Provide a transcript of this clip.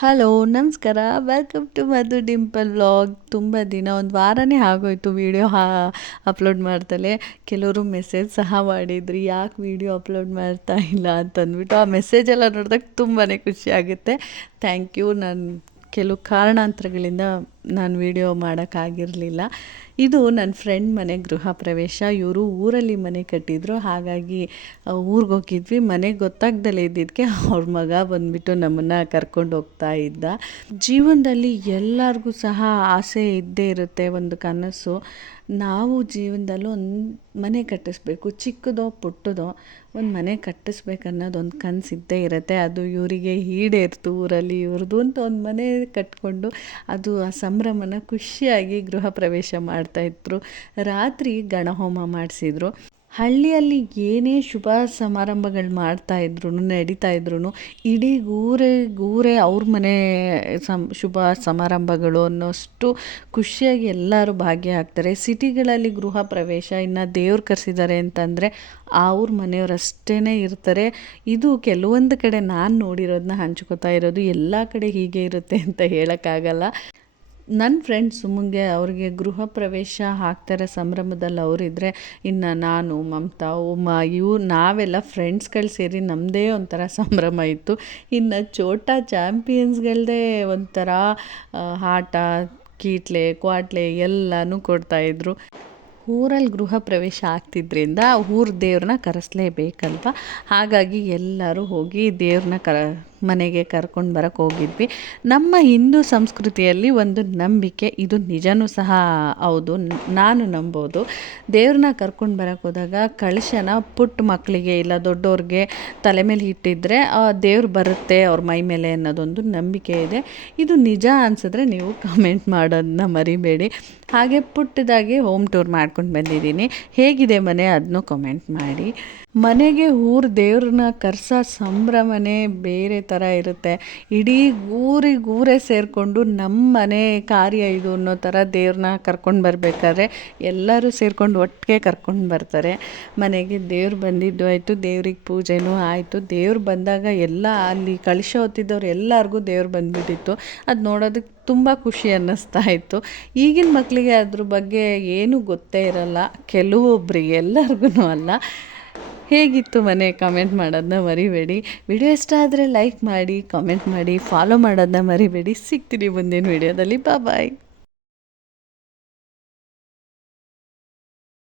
Hello ನಮಸ್ಕಾರ, welcome to Madhu Dimple vlog. ತುಂಬ ದಿನ, ಒಂದು ವಾರನೇ ಆಗೋಯ್ತು ವೀಡಿಯೋ ಅಪ್ಲೋಡ್ ಮಾಡ್ತಲೇ. ಕೆಲವರು ಮೆಸೇಜ್ ಸಹ ಮಾಡಿದ್ರಿ, ಯಾಕೆ ವೀಡಿಯೋ ಅಪ್ಲೋಡ್ ಮಾಡ್ತಾ ಇಲ್ಲ ಅಂತಂದ್ಬಿಟ್ಟು. ಆ ಮೆಸೇಜೆಲ್ಲ ನೋಡಿದಾಗ ತುಂಬಾ ಖುಷಿ ಆಗುತ್ತೆ. Thank you. ಕೆಲವು ಕಾರಣಾಂತರಗಳಿಂದ ನಾನು ವೀಡಿಯೋ ಮಾಡೋಕ್ಕಾಗಿರಲಿಲ್ಲ. ಇದು ನನ್ನ ಫ್ರೆಂಡ್ ಮನೆ ಗೃಹ ಪ್ರವೇಶ. ಇವರು ಊರಲ್ಲಿ ಮನೆ ಕಟ್ಟಿದ್ರು, ಹಾಗಾಗಿ ಊರಿಗೆ ಹೋಗಿದ್ವಿ. ಮನೆಗೆ ಗೊತ್ತಾಗ್ದಲೇ ಇದ್ದಿದ್ದಕ್ಕೆ ಅವ್ರ ಮಗ ಬಂದುಬಿಟ್ಟು ನಮ್ಮನ್ನು ಕರ್ಕೊಂಡು ಹೋಗ್ತಾ ಇದ್ದ. ಜೀವನದಲ್ಲಿ ಎಲ್ಲರಿಗೂ ಸಹ ಆಸೆ ಇದ್ದೇ ಇರುತ್ತೆ, ಒಂದು ಕನಸು. ನಾವು ಜೀವನದಲ್ಲೂ ಒಂದು ಮನೆ ಕಟ್ಟಿಸ್ಬೇಕು, ಚಿಕ್ಕದೋ ಪುಟ್ಟದೋ ಒಂದು ಮನೆ ಕಟ್ಟಿಸ್ಬೇಕನ್ನೋದೊಂದು ಕನಸು ಇದ್ದೇ ಇರುತ್ತೆ. ಅದು ಇವರಿಗೆ ಈಡೇರ್ತು. ಊರಲ್ಲಿ ಇವ್ರದ್ದು ಅಂತ ಒಂದು ಮನೆ ಕಟ್ಕೊಂಡು ಅದು ಆ ಸಂಭ್ರಮನ ಖುಷಿಯಾಗಿ ಗೃಹ ಪ್ರವೇಶ ಮಾಡ್ತಾಯಿದ್ರು. ರಾತ್ರಿ ಗಣಹೋಮ ಮಾಡಿಸಿದ್ರು. ಹಳ್ಳಿಯಲ್ಲಿ ಏನೇ ಶುಭ ಸಮಾರಂಭಗಳು ನಡೀತಾಯಿದ್ರು ಇಡೀ ಊರೇ ಅವ್ರ ಮನೆ ಶುಭ ಸಮಾರಂಭಗಳು ಅನ್ನೋಷ್ಟು ಖುಷಿಯಾಗಿ ಎಲ್ಲರೂ ಭಾಗಿಯಾಗ್ತಾರೆ. ಸಿಟಿಗಳಲ್ಲಿ ಗೃಹ ಪ್ರವೇಶ, ಇನ್ನು ದೇವ್ರು ಕರೆಸಿದ್ದಾರೆ ಅಂತಂದರೆ ಅವ್ರ ಮನೆಯವರಷ್ಟೇ ಇರ್ತಾರೆ. ಇದು ಕೆಲವೊಂದು ಕಡೆ ನಾನು ನೋಡಿರೋದನ್ನ ಹಂಚ್ಕೋತಾ ಇರೋದು. ಎಲ್ಲ ಕಡೆ ಹೀಗೆ ಇರುತ್ತೆ ಅಂತ ಹೇಳೋಕ್ಕಾಗಲ್ಲ. ನನ್ನ ಫ್ರೆಂಡ್ ಸುಮಂಗೆ ಅವ್ರಿಗೆ ಗೃಹ ಪ್ರವೇಶ ಆಗ್ತಾರೆ ಸಂಭ್ರಮದಲ್ಲಿ ಅವರಿದ್ದರೆ, ಇನ್ನು ನಾನು, ಮಮತಾ, ಉಮಾ ನಾವೆಲ್ಲ ಫ್ರೆಂಡ್ಸ್ಗಳು ಸೇರಿ ನಮ್ಮದೇ ಒಂಥರ ಸಂಭ್ರಮ ಇತ್ತು. ಇನ್ನು ಛೋಟಾ ಚಾಂಪಿಯನ್ಸ್ಗಳದ್ದೇ ಒಂಥರ ಆಟ, ಕೀಟ್ಲೆ ಕ್ವಾಟ್ಲೆ ಎಲ್ಲನೂ ಕೊಡ್ತಾಯಿದ್ರು. ಊರಲ್ಲಿ ಗೃಹ ಪ್ರವೇಶ ಆಗ್ತಿದ್ರಿಂದ ಊರ ದೇವ್ರನ್ನ ಕರೆಸಲೇಬೇಕಲ್ವ. ಹಾಗಾಗಿ ಎಲ್ಲರೂ ಹೋಗಿ ದೇವ್ರನ್ನ ಮನೆಗೆ ಕರ್ಕೊಂಡು ಬರೋಕ್ಕೆ ಹೋಗಿದ್ವಿ. ನಮ್ಮ ಹಿಂದೂ ಸಂಸ್ಕೃತಿಯಲ್ಲಿ ಒಂದು ನಂಬಿಕೆ, ಇದು ನಿಜವೂ ಸಹ ಹೌದು, ನಾನು ನಂಬೋದು. ದೇವ್ರನ್ನ ಕರ್ಕೊಂಡು ಬರೋಕ್ಕೆ ಹೋದಾಗ ಕಳಶನ ಪುಟ್ಟ ಮಕ್ಕಳಿಗೆ ಇಲ್ಲ ದೊಡ್ಡವ್ರಿಗೆ ತಲೆ ಮೇಲೆ ಇಟ್ಟಿದ್ರೆ ದೇವ್ರು ಬರುತ್ತೆ ಅವ್ರ ಮೈ ಮೇಲೆ ಅನ್ನೋದೊಂದು ನಂಬಿಕೆ ಇದೆ. ಇದು ನಿಜ ಅನಿಸಿದ್ರೆ ನೀವು ಕಮೆಂಟ್ ಮಾಡೋದನ್ನ ಮರಿಬೇಡಿ. ಹಾಗೆ ಪುಟ್ಟದಾಗಿ ಹೋಮ್ ಟೂರ್ ಮಾಡ್ಕೊಂಡು ಬಂದಿದ್ದೀನಿ. ಹೇಗಿದೆ ಮನೆ ಅದನ್ನೂ ಕಮೆಂಟ್ ಮಾಡಿ. ಮನೆಗೆ ದೇವ್ರನ್ನ ಕರ್ಸೋ ಸಂಭ್ರಮನೇ ಬೇರೆ ಥರ ಇರುತ್ತೆ. ಇಡೀ ಊರೇ ಸೇರಿಕೊಂಡು ನಮ್ಮ ಮನೆ ಕಾರ್ಯ ಇದು ಅನ್ನೋ ಥರ ದೇವ್ರನ್ನ ಕರ್ಕೊಂಡು ಬರಬೇಕಾದ್ರೆ ಎಲ್ಲರೂ ಸೇರಿಕೊಂಡು ಒಟ್ಟಿಗೆ ಕರ್ಕೊಂಡು ಬರ್ತಾರೆ. ಮನೆಗೆ ದೇವ್ರು ಬಂದಿದ್ದು ಆಯಿತು, ದೇವ್ರಿಗೆ ಪೂಜೆನೂ ಆಯಿತು. ದೇವ್ರು ಬಂದಾಗ ಎಲ್ಲ ಅಲ್ಲಿ ಕಳಶ ಹೊತ್ತಿದ್ದವ್ರು ಎಲ್ಲರಿಗೂ ದೇವ್ರು ಬಂದುಬಿಟ್ಟಿತ್ತು. ಅದು ನೋಡೋದಕ್ಕೆ ತುಂಬ ಖುಷಿ ಅನ್ನಿಸ್ತಾ ಇತ್ತು. ಈಗಿನ ಮಕ್ಕಳಿಗೆ ಅದ್ರ ಬಗ್ಗೆ ಏನೂ ಗೊತ್ತೇ ಇರಲ್ಲ, ಕೆಲವೊಬ್ಬರಿಗೆ, ಎಲ್ಲರಿಗೂ ಅಲ್ಲ. ಹೇಗಿತ್ತು ಮನೆ ಕಮೆಂಟ್ ಮಾಡೋದನ್ನ ಮರಿಬೇಡಿ. ವಿಡಿಯೋ ಇಷ್ಟ ಆದರೆ ಲೈಕ್ ಮಾಡಿ, ಕಮೆಂಟ್ ಮಾಡಿ, ಫಾಲೋ ಮಾಡೋದನ್ನ ಮರಿಬೇಡಿ. ಸಿಗ್ತೀನಿ ಮುಂದಿನ ವಿಡಿಯೋದಲ್ಲಿ. ಬಾಯ್.